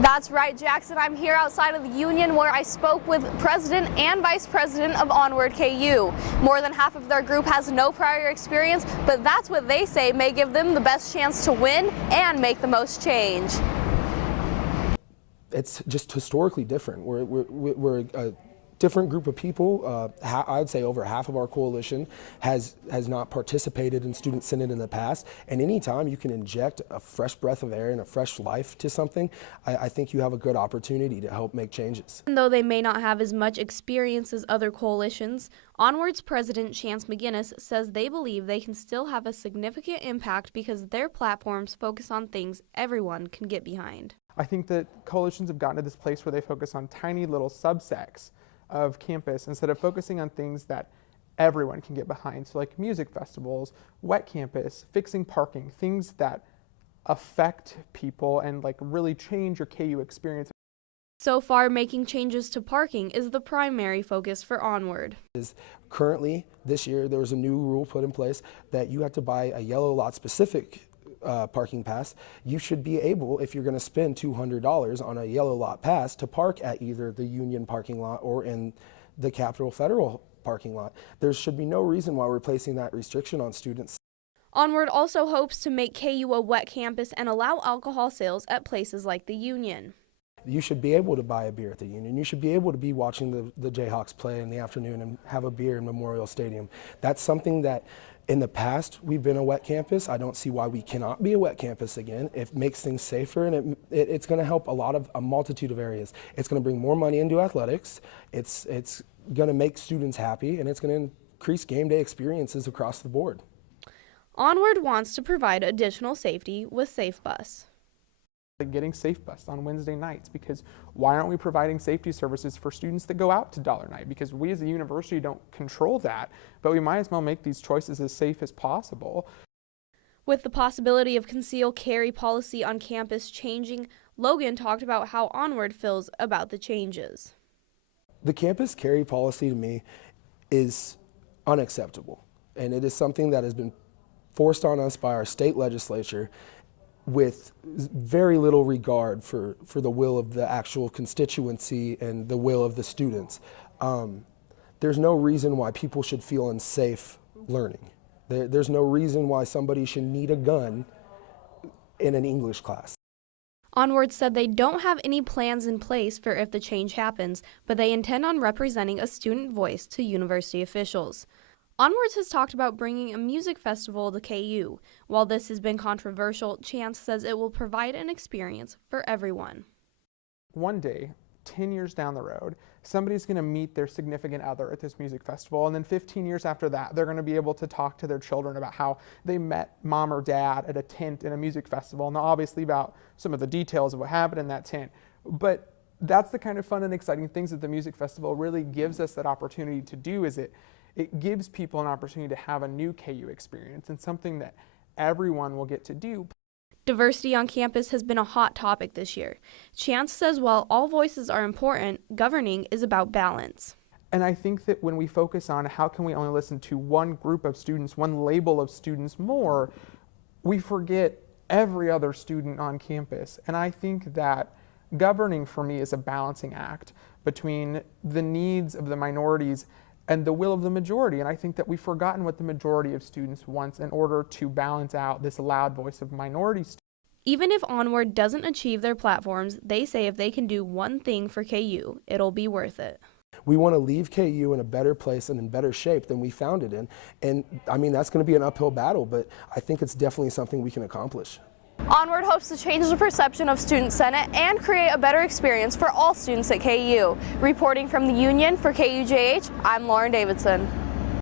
That's right, Jackson. I'm here outside of the Union where I spoke with President and Vice President of Onward KU. More than half of their group has no prior experience, but that's what they say may give them the best chance to win and make the most change. It's just historically different. We're a different group of people. I'd say over half of our coalition has not participated in Student Senate in the past. And anytime you can inject a fresh breath of air and a fresh life to something, I think you have a good opportunity to help make changes. Even though they may not have as much experience as other coalitions, Onward's President Chance McGinnis says they believe they can still have a significant impact because their platforms focus on things everyone can get behind. I think that coalitions have gotten to this place where they focus on tiny little subsects of campus instead of focusing on things that everyone can get behind. So like music festivals, wet campus, fixing parking, things that affect people and like really change your KU experience. So far, making changes to parking is the primary focus for Onward. Currently, this year, there was a new rule put in place that you have to buy a yellow lot specific parking pass. You should be able, if you're going to spend $200 on a yellow lot pass, to park at either the Union parking lot or in the Capitol Federal parking lot. There should be no reason why we're placing that restriction on students. Onward also hopes to make KU a wet campus and allow alcohol sales at places like the Union. You should be able to buy a beer at the Union. You should be able to be watching the Jayhawks play in the afternoon and have a beer in Memorial Stadium. That's something that in the past we've been a wet campus. I don't see why we cannot be a wet campus again. It makes things safer, and it's going to help a multitude of areas. It's going to bring more money into athletics. It's going to make students happy, and it's going to increase game day experiences across the board. Onward wants to provide additional safety with Safe Bus. Getting Safe Bus on Wednesday nights, because why aren't we providing safety services for students that go out to Dollar Night? Because we as a university don't control that, but we might as well make these choices as safe as possible. With the possibility of concealed carry policy on campus changing, Logan talked about how Onward feels about the changes. The campus carry policy to me is unacceptable, and it is something that has been forced on us by our state legislature with very little regard for the will of the actual constituency and the will of the students. There's no reason why people should feel unsafe learning. There's no reason why somebody should need a gun in an English class. Onward said they don't have any plans in place for if the change happens, but they intend on representing a student voice to university officials. Onward has talked about bringing a music festival to KU. While this has been controversial, Chance says it will provide an experience for everyone. One day, 10 years down the road, somebody's going to meet their significant other at this music festival, and then 15 years after that, they're going to be able to talk to their children about how they met mom or dad at a tent in a music festival, and obviously about some of the details of what happened in that tent. But that's the kind of fun and exciting things that the music festival really gives us that opportunity to do. It gives people an opportunity to have a new KU experience and something that everyone will get to do. Diversity on campus has been a hot topic this year. Chance says while all voices are important, governing is about balance. And I think that when we focus on how can we only listen to one group of students, one label of students more, we forget every other student on campus. And I think that governing for me is a balancing act between the needs of the minorities and the will of the majority. And I think that we've forgotten what the majority of students wants in order to balance out this loud voice of minority students. Even if Onward doesn't achieve their platforms, they say if they can do one thing for KU, it'll be worth it. We want to leave KU in a better place and in better shape than we found it in. And I mean, that's going to be an uphill battle, but I think it's definitely something we can accomplish. Onward hopes to change the perception of Student Senate and create a better experience for all students at KU. Reporting from the Union for KUJH, I'm Lauren Davidson.